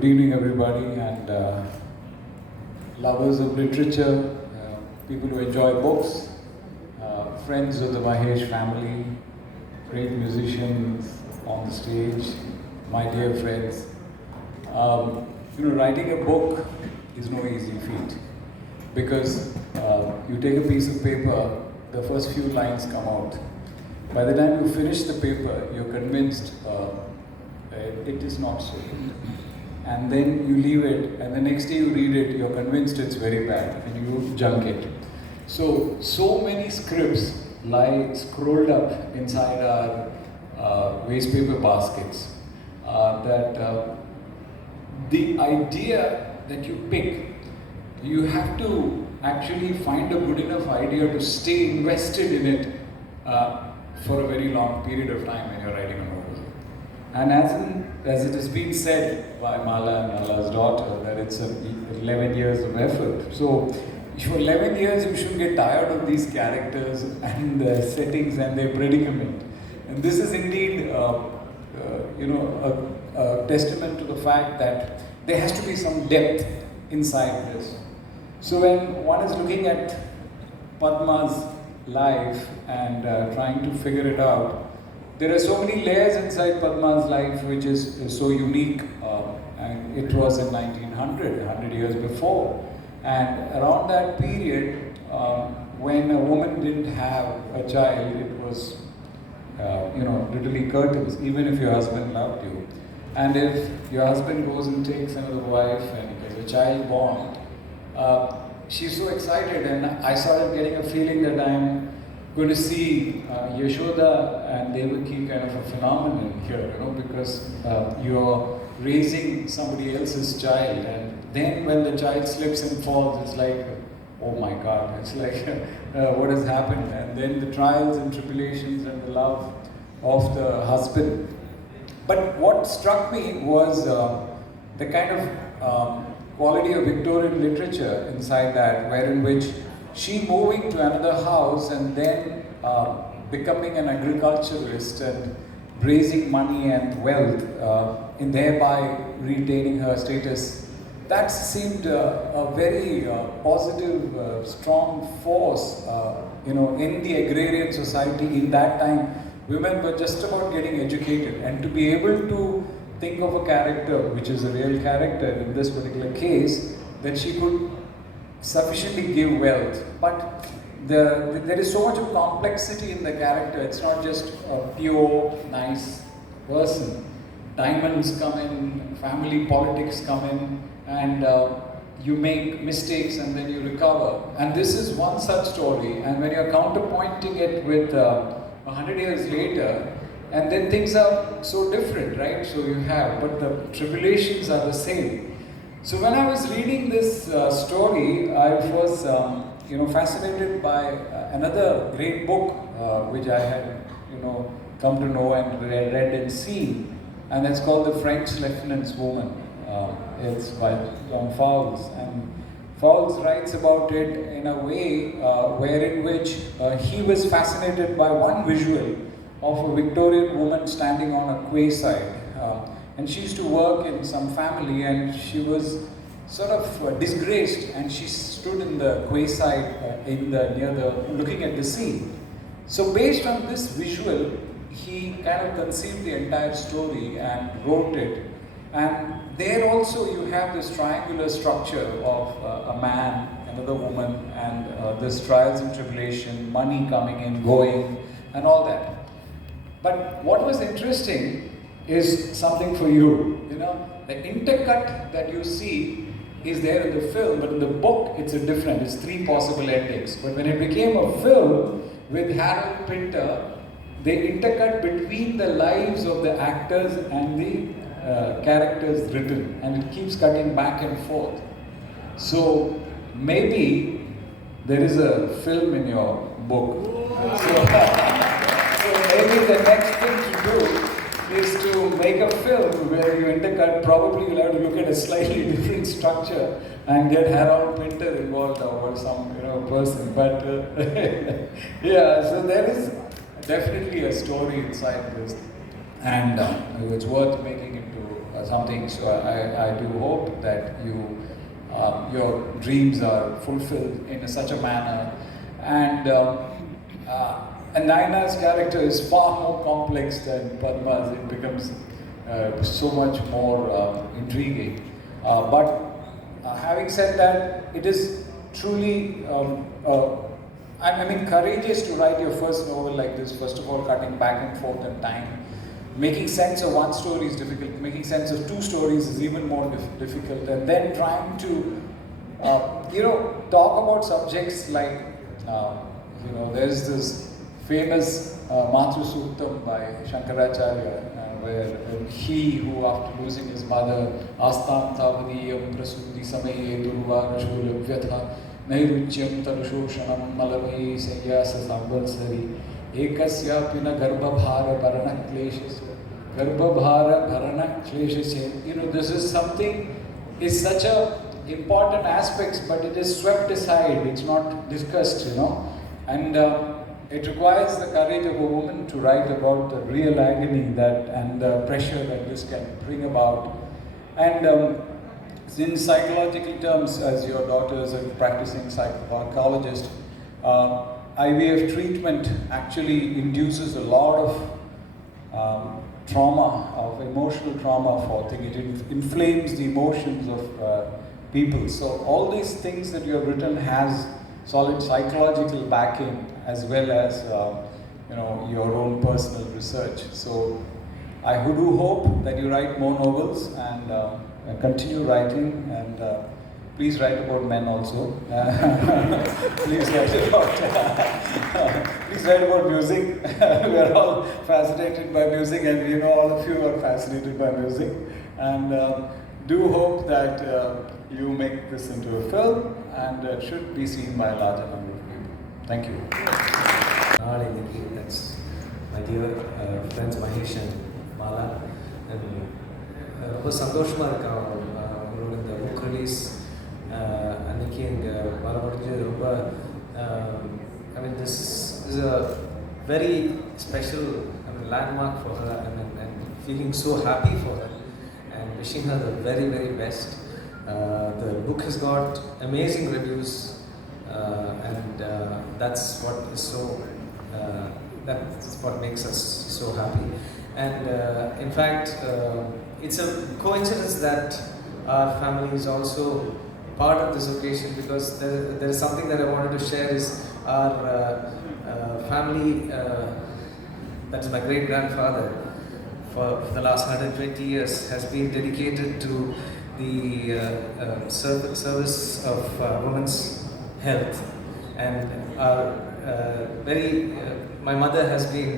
Good evening, everybody, and lovers of literature, people who enjoy books, friends of the Mahesh family, great musicians on the stage, my dear friends. Writing a book is no easy feat because you take a piece of paper, the first few lines come out. By the time you finish the paper, you're convinced it is not so. And then you leave it, and the next day you read it, you're convinced it's very bad, and you junk it. So many scripts lie scrolled up inside our waste paper baskets that the idea that you pick, you have to actually find a good enough idea to stay invested in it for a very long period of time when you're writing a novel. And as it has been said by Mala and Mala's daughter, that it's 11 years of effort. So for 11 years you shouldn't get tired of these characters and their settings and their predicament. And this is indeed a testament to the fact that there has to be some depth inside this. So when one is looking at Padma's life and trying to figure it out, there are so many layers inside Padma's life which is so unique, and it was in 1900, 100 years before. And around that period, when a woman didn't have a child, it was, literally curtains, even if your husband loved you. And if your husband goes and takes another wife and there's a child born, she's so excited, and I started getting a feeling that I'm going to see Yashoda and Devaki kind of a phenomenon here, because you're raising somebody else's child, and then when the child slips and falls, it's like, oh my God, it's like, what has happened? And then the trials and tribulations and the love of the husband. But what struck me was the kind of quality of Victorian literature inside that, wherein which she moving to another house and then becoming an agriculturalist and raising money and wealth, and thereby retaining her status, that seemed a very positive, strong force, in the agrarian society in that time. Women were just about getting educated, and to be able to think of a character, which is a real character in this particular case, that she could sufficiently give wealth. But there is so much of complexity in the character. It's not just a pure, nice person. Diamonds come in, family politics come in, and you make mistakes and then you recover. And this is one such story. And when you're counterpointing it with 100 years later, and then things are so different, right? So you have, but the tribulations are the same. So when I was reading this story, I was fascinated by another great book which I had come to know and read and seen, and it's called The French Lieutenant's Woman. It's by John Fowles, and Fowles writes about it in a way wherein which he was fascinated by one visual of a Victorian woman standing on a quayside. And she used to work in some family, and she was sort of disgraced, and she stood in the quayside looking at the sea. So based on this visual, he kind of conceived the entire story and wrote it. And there also you have this triangular structure of a man, another woman, and this trials and tribulation, money coming in, going, and all that. But what was interesting is something for you. The intercut that you see is there in the film, but in the book it's it's 3 possible endings. But when it became a film with Harold Pinter, they intercut between the lives of the actors and the characters written, and it keeps cutting back and forth. So maybe there is a film in your book. So maybe the next thing to do is to make a film where you intercut. Probably you'll have to look at a slightly different structure and get Harold Pinter involved or some person. But yeah, so there is definitely a story inside this, and it's worth making into something. So I do hope that your dreams are fulfilled in such a manner. And Naina's character is far more complex than Padma's. It becomes so much more intriguing. But having said that, it is truly, I mean, courageous to write your first novel like this. First of all, cutting back and forth in time. Making sense of one story is difficult. Making sense of two stories is even more difficult. And then trying to, talk about subjects like, there's this famous Matru Suktam by Shankaracharya, where he who, after losing his mother, Astam Tavadiyam Prasuti Samaye Durva Rashulam Vyatha Nairuchyam Tarushosham Malavai Sayasa Samvalsari Ekasya Pina Garbhabhara Bharana Kleshas Garbhabhara Bharana Kleshas. This is something, is such a important aspect, but it is swept aside, it's not discussed, and it requires the courage of a woman to write about the real agony and the pressure that this can bring about. And in psychological terms, as your daughter is a practicing psychologist, IVF treatment actually induces a lot of trauma, of emotional trauma for things. It inflames the emotions of people. So all these things that you have written has solid psychological backing, as well as your own personal research. So I do hope that you write more novels and continue writing, and please write about men also. Please write about music. We are all fascinated by music, and all of you are fascinated by music. And do hope that you make this into a film, and it should be seen by a larger number of people. Thank you. That's my dear friends Mahesh and Mala. And ரொம்ப சந்தோஷமாக இருக்கேன் அவங்களோட இந்த book release அன்றைக்கி எங்கள் வர முடிஞ்சது ரொம்ப I mean, this is a very special landmark for her, and feeling so happy for her and wishing her the very, very best. The book has got amazing reviews, and that's what is so that's what makes us so happy. And in fact, it's a coincidence that our family is also part of this occasion, because there is something that I wanted to share. Is our family, that's my great grandfather, for the last 120 years has been dedicated to the service of women's health, and our my mother has been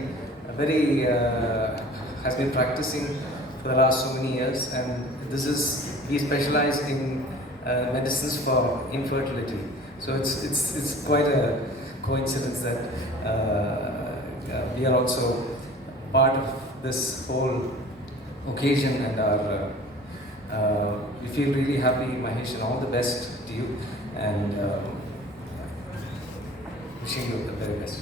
practicing for the last so many years, and we specialize in medicines for infertility. So it's quite a coincidence that we are also part of this whole occasion, and we feel really happy, Mahesh, and all the best to you, and wishing you the very best.